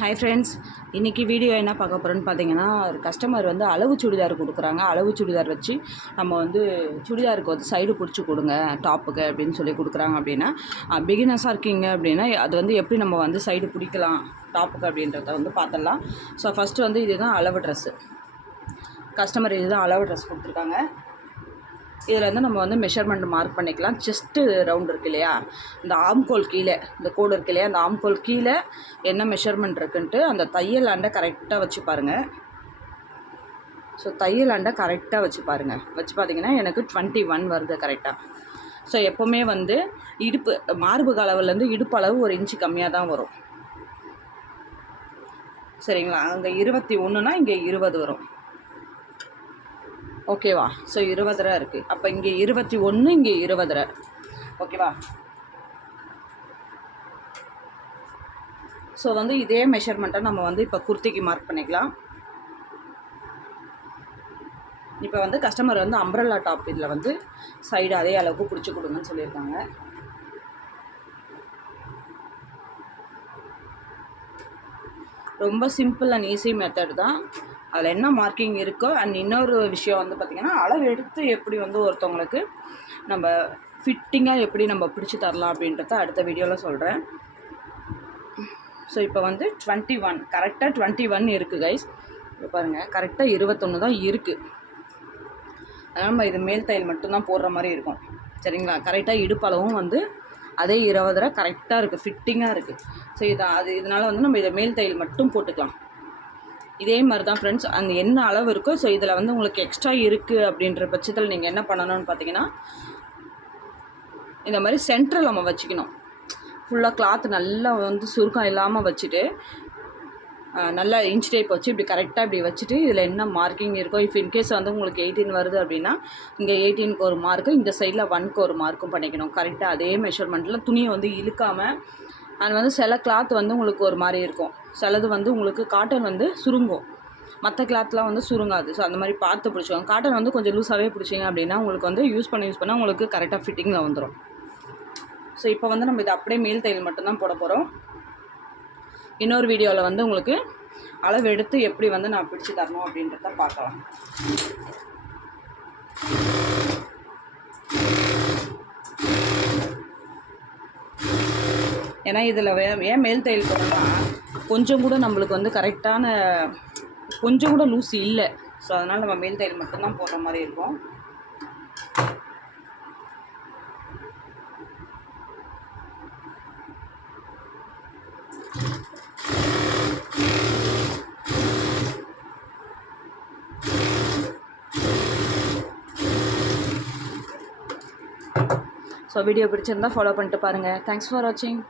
Hi friends இன்றைக்கி video என்ன பார்க்க போகிறோன்னு பார்த்தீங்கன்னா ஒரு கஸ்டமர் வந்து அளவு சுடிதார் கொடுக்குறாங்க. அளவு சுடிதார் வச்சு நம்ம வந்து சுடிதாருக்கு வந்து சைடு பிடிச்சி கொடுங்க டாப்புக்கு அப்படின்னு சொல்லி கொடுக்குறாங்க அப்படின்னா பிகினஸாக இருக்கீங்க அப்படின்னா அது வந்து எப்படி நம்ம வந்து சைடு பிடிக்கலாம் டாப்புக்கு அப்படின்றத வந்து பார்த்துடலாம். ஸோ ஃபஸ்ட்டு வந்து இதுதான் அளவு ட்ரெஸ்ஸு கஸ்டமர் இதுதான் அளவு ட்ரெஸ் கொடுத்துருக்காங்க. இதில் வந்து நம்ம வந்து மெஷர்மெண்ட் மார்க் பண்ணிக்கலாம். செஸ்ட்டு ரவுண்ட் இருக்கு இல்லையா? இந்த ஆம்கோல் கீழே இந்த கோடு இருக்கு இல்லையா? அந்த ஆம்கோல் கீழே என்ன மெஷர்மெண்ட் இருக்குன்ட்டு அந்த தையல் அண்டை கரெக்டாக வச்சு பாருங்கள் ஸோ தையல் அண்டை கரெக்டாக வச்சு பாருங்கள் வச்சு பார்த்தீங்கன்னா எனக்கு டுவெண்ட்டி ஒன் வருது கரெக்டாக ஸோ எப்போவுமே வந்து இடுப்பு மார்பு அளவுலேருந்து இடுப்பு அளவு ஒரு இன்ச்சு கம்மியாக தான் வரும். சரிங்களா? அங்கே இருபத்தி ஒன்றுனா இங்கே இருபது வரும். ஓகேவா ஸோ இருபதரை இருக்குது அப்போ இங்கே இருபத்தி ஒன்று இங்கே இருபதரை. ஓகேவா ஸோ வந்து இதே மெஷர்மெண்ட்டை நம்ம வந்து இப்போ குர்த்திக்கு மார்க் பண்ணிக்கலாம். இப்போ வந்து கஸ்டமர் வந்து அம்ப்ரல்லா டாப் இதில் வந்து சைடு அதே அளவுக்கு பிடிச்சி கொடுங்கன்னு சொல்லியிருக்காங்க. ரொம்ப சிம்பிள் அண்ட் ஈஸி மெத்தட் தான். அதில் என்ன மார்க்கிங் இருக்கோ அண்ட் இன்னொரு விஷயம் வந்து பார்த்திங்கன்னா அளவு எடுத்து எப்படி வந்து ஒருத்தவங்களுக்கு நம்ம ஃபிட்டிங்காக எப்படி நம்ம பிடிச்சி தரலாம் அப்படின்றத அடுத்த வீடியோவில் சொல்கிறேன் ஸோ இப்போ வந்து டுவெண்ட்டி ஒன் கரெக்டாக டுவெண்ட்டி ஒன் இருக்குது கைஸ் இப்போ பாருங்கள் கரெக்டாக இருபத்தொன்று தான் இருக்குது அதனால் நம்ம இது மேல் தையல் மட்டும்தான் போடுற மாதிரி இருக்கும். சரிங்களா? கரெக்டாக இடுப்பளவும் வந்து அதே இருபதரை கரெக்டாக இருக்குது ஃபிட்டிங்காக இருக்குது ஸோ இதை அது இதனால் வந்து நம்ம இதை மேல் தையல் மட்டும் போட்டுக்கலாம். இதே மாதிரி தான் ஃப்ரெண்ட்ஸ் அந்த என்ன அளவு இருக்கோ ஸோ இதில் வந்து உங்களுக்கு எக்ஸ்ட்ரா இருக்குது அப்படின்ற பட்சத்தில் நீங்கள் என்ன பண்ணணும்னு பார்த்தீங்கன்னா இந்த மாதிரி சென்ட்ரல் நம்ம வச்சுக்கணும். ஃபுல்லாக கிளாத் நல்லா வந்து சுருக்கம் இல்லாமல் வச்சுட்டு நல்லா இன்ச் டைப் வச்சு இப்படி கரெக்டாக இப்படி வச்சுட்டு இதில் என்ன மார்க்கிங் இருக்கோ இஃப் இன்கேஸ் வந்து உங்களுக்கு எயிட்டீன் வருது அப்படின்னா இங்கே எயிட்டீனுக்கு ஒரு மார்க்கும் இந்த சைடில் ஒன்க்கு ஒரு மார்க்கும் பண்ணிக்கணும். கரெக்டாக அதே மெஷர்மெண்ட்டில் துணியை வந்து இழுக்காமல் அது வந்து சில கிளாத் வந்து உங்களுக்கு ஒரு மாதிரி இருக்கும். சிலது வந்து உங்களுக்கு காட்டன் வந்து சுருங்கும். மற்ற கிளாத்லாம் வந்து சுருங்காது. ஸோ அந்த மாதிரி பார்த்து பிடிச்சிக்கோங்க. காட்டன் வந்து கொஞ்சம் லூஸாகவே பிடிச்சிங்க அப்படின்னா உங்களுக்கு வந்து யூஸ் பண்ண யூஸ் பண்ணால் உங்களுக்கு கரெக்டாக ஃபிட்டிங்கில் வந்துடும் ஸோ இப்போ வந்து நம்ம இதை அப்படியே மேல் தையல் மட்டும்தான் போட போகிறோம் இன்னொரு வீடியோவில் வந்து உங்களுக்கு அளவு எடுத்து எப்படி வந்து நான் பிடிச்சி தரணும் அப்படின்றத பார்க்கலாம். ஏன்னா இதில் வே ஏன் மேல் தையல் போடணும்னா கொஞ்சம் கூட நம்மளுக்கு வந்து கரெக்டான கொஞ்சம் கூட லூஸ் இல்லை. ஸோ அதனால் நம்ம மேல் தையல் மட்டும்தான் போடுற மாதிரி இருக்கும். ஸோ வீடியோ பிடிச்சிருந்தா ஃபாலோ பண்ணிட்டு பாருங்கள் தேங்க்ஸ் ஃபார் வாட்சிங்